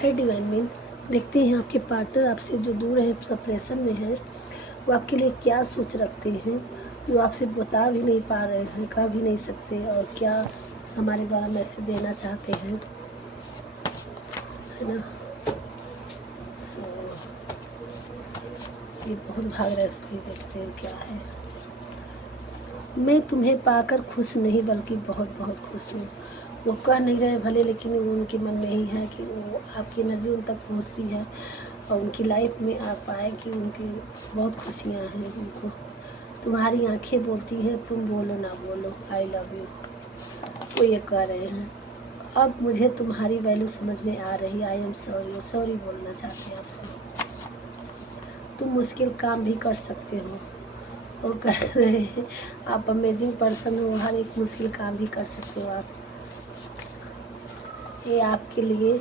है divine mean. देखते हैं आपके पार्टनर आपसे जो दूर है, सेपरेशन में है, वो आपके लिए क्या सोच रखते हैं, जो आपसे बता भी नहीं पा रहे हैं, कह भी नहीं सकते, और क्या हमारे द्वारा मैसेज देना चाहते हैं, है ना। सो ये बहुत भाग रहा है, इसको ही देखते हैं क्या है। मैं तुम्हें पाकर खुश नहीं बल्कि बहुत बहुत खुश हूँ। वो कह नहीं रहे भले, लेकिन वो उनके मन में ही है कि वो आपकी एनर्जी उन तक पहुँचती है और उनकी लाइफ में आ पाए कि उनकी बहुत खुशियाँ हैं उनको। तुम्हारी आंखें बोलती हैं, तुम बोलो ना बोलो आई लव यू। वो ये कह रहे हैं अब मुझे तुम्हारी वैल्यू समझ में आ रही। I am sorry. वो सॉरी बोलना चाहते हैं आपसे। तुम मुश्किल काम भी कर सकते हो। वो कह रहे हैं आप अमेजिंग पर्सन हो, हर एक मुश्किल काम भी कर सकते हो आप। ये आपके लिए,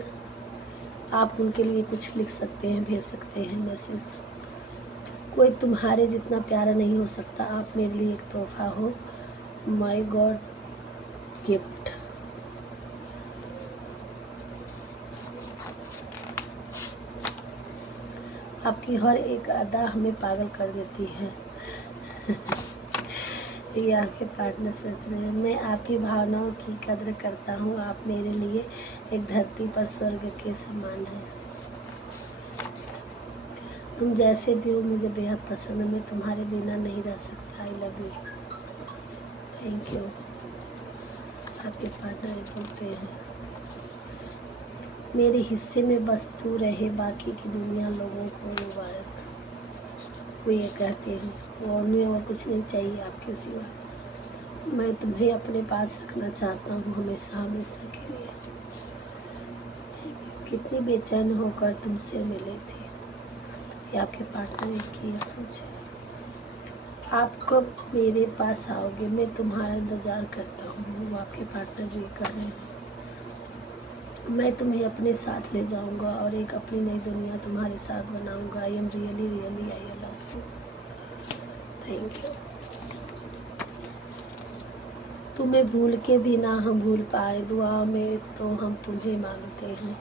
आप उनके लिए कुछ लिख सकते हैं, भेज सकते हैं मैसेज। कोई तुम्हारे जितना प्यारा नहीं हो सकता, आप मेरे लिए एक तोहफा हो, माय गॉड गिफ्ट। आपकी हर एक अदा हमें पागल कर देती है। ये आपके पार्टनर सोच रहे हैं मैं आपकी भावनाओं की कद्र करता हूँ, आप मेरे लिए एक धरती पर स्वर्ग के समान है। तुम जैसे भी हो मुझे बेहद पसंद है, मैं तुम्हारे बिना नहीं रह सकता। I love you. Thank you. आपके पार्टनर बोलते हैं मेरे हिस्से में बस तू रहे, बाकी की दुनिया लोगों को मुबारक। वो ये कहते हैं वो उन्हें और कुछ नहीं चाहिए आपके सिवा। मैं तुम्हें अपने पास रखना चाहता हूँ हमेशा हमेशा के लिए। कितनी बेचैन होकर तुमसे मिले थे। ये आपके पार्टनर की ये सोच है। आप कब मेरे पास आओगे, मैं तुम्हारा इंतज़ार करता हूँ। वो आपके पार्टनर जो ये कर रहे हैं मैं तुम्हें अपने साथ ले जाऊंगा और एक अपनी नई दुनिया तुम्हारे साथ बनाऊंगा। I am really really I love you. Thank you. तुम्हें भूल के भी ना हम भूल पाए, दुआ में तो हम तुम्हें मांगते हैं।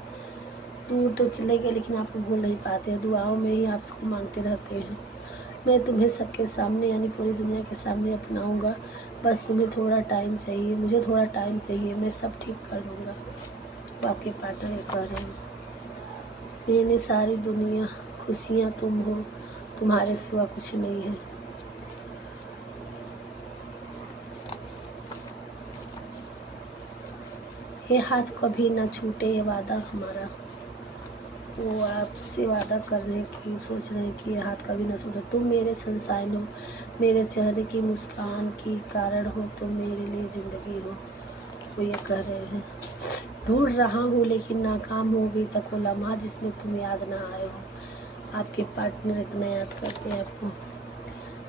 दूर तो चले गए लेकिन आपको भूल नहीं पाते हैं, दुआओं में ही आपको मांगते रहते हैं। मैं तुम्हें सबके सामने यानी पूरी दुनिया के सामने अपनाऊंगा, बस तुम्हें थोड़ा टाइम चाहिए, मुझे थोड़ा टाइम चाहिए, मैं सब ठीक कर दूंगा। तो आपके पार्टनर ये कह रहे हैं मैंने सारी दुनिया खुशियाँ तुम हो, तुम्हारे सिवा कुछ नहीं है। ये हाथ कभी ना छूटे, ये वादा हमारा। वो आपसे वादा कर रहे हैं कि सोच रहे हैं कि ये हाथ कभी ना छूटे। तुम मेरे सनशाइन हो, मेरे चेहरे की मुस्कान की कारण हो, तुम मेरे लिए ज़िंदगी हो। वो ये कह रहे हैं ढूंढ रहा हूँ लेकिन नाकाम हो अभी तक वो लम्हा जिसमें तुम याद ना आए हो। आपके पार्टनर इतना याद करते हैं आपको।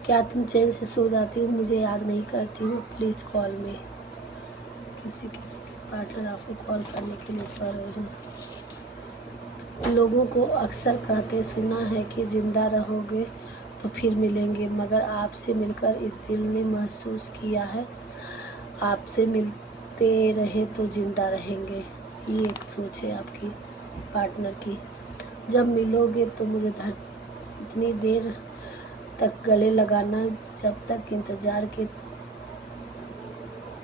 क्या तुम चैन से सो जाती हो, मुझे याद नहीं करती हो, प्लीज़ कॉल में। किसी किसी के पार्टनर आपको कॉल करने के लिए कह रहे हैं। लोगों को अक्सर कहते सुना है कि ज़िंदा रहोगे तो फिर मिलेंगे, मगर आपसे मिलकर इस दिल ने महसूस किया है आपसे मिलते रहे तो ज़िंदा रहेंगे। ये एक सोच है आपकी पार्टनर की। जब मिलोगे तो मुझे इतनी देर तक गले लगाना जब तक इंतज़ार के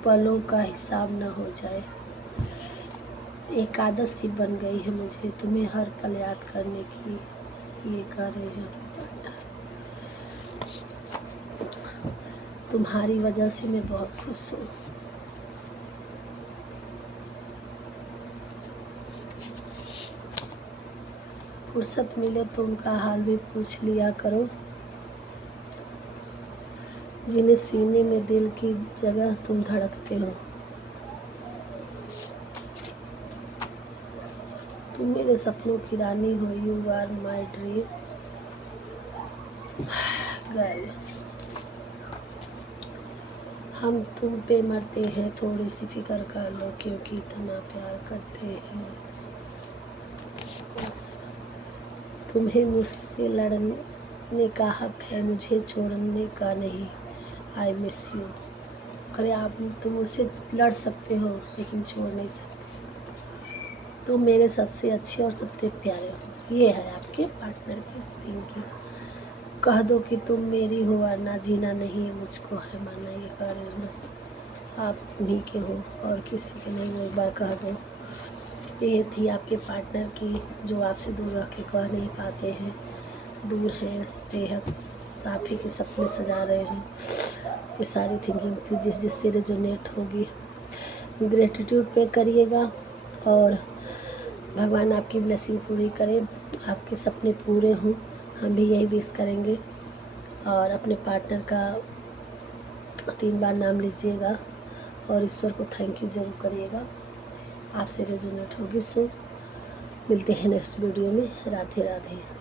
पलों का हिसाब न हो जाए। एक आदत सी बन गई है मुझे तुम्हें हर पल याद करने की। ये कह रहे हैं तुम्हारी वजह से मैं बहुत खुश हूँ। फुर्सत मिले तो उनका हाल भी पूछ लिया करो, जिन्हें सीने में दिल की जगह तुम धड़कते हो। तुम मेरे सपनों की रानी हो, you are my dream girl. हम तुम पे मरते हैं, थोड़ी सी फिक्र कर लो क्योंकि इतना प्यार करते हैं। तुम्हें मुझसे लड़ने का हक है, मुझे छोड़ने का नहीं। I miss you. करे आप तुम मुझसे लड़ सकते हो लेकिन छोड़ नहीं सकते। तुम मेरे सबसे अच्छे और सबसे प्यारे हो। ये है आपके पार्टनर की थिंकिंग। कह दो कि तुम मेरी हो वरना जीना नहीं मुझको है मरना, ये कह रहे हो बस आप उन्हीं के हो और किसी के नहीं, वो एक बार कह दो। ये थी आपके पार्टनर की, जो आपसे दूर रह के कह नहीं पाते हैं, दूर हैं, बेहद आप ही के सपने सजा रहे हैं। ये सारी थिंकिंग थी जिससे रेजोनेट होगी। ग्रेटिट्यूड पे करिएगा और भगवान आपकी ब्लेसिंग पूरी करे, आपके सपने पूरे हों, हम भी यही विश करेंगे। और अपने पार्टनर का 3 बार नाम लीजिएगा और ईश्वर को थैंक यू ज़रूर करिएगा, आपसे रेजोनेट होगी। सो मिलते हैं नेक्स्ट वीडियो में। राधे राधे।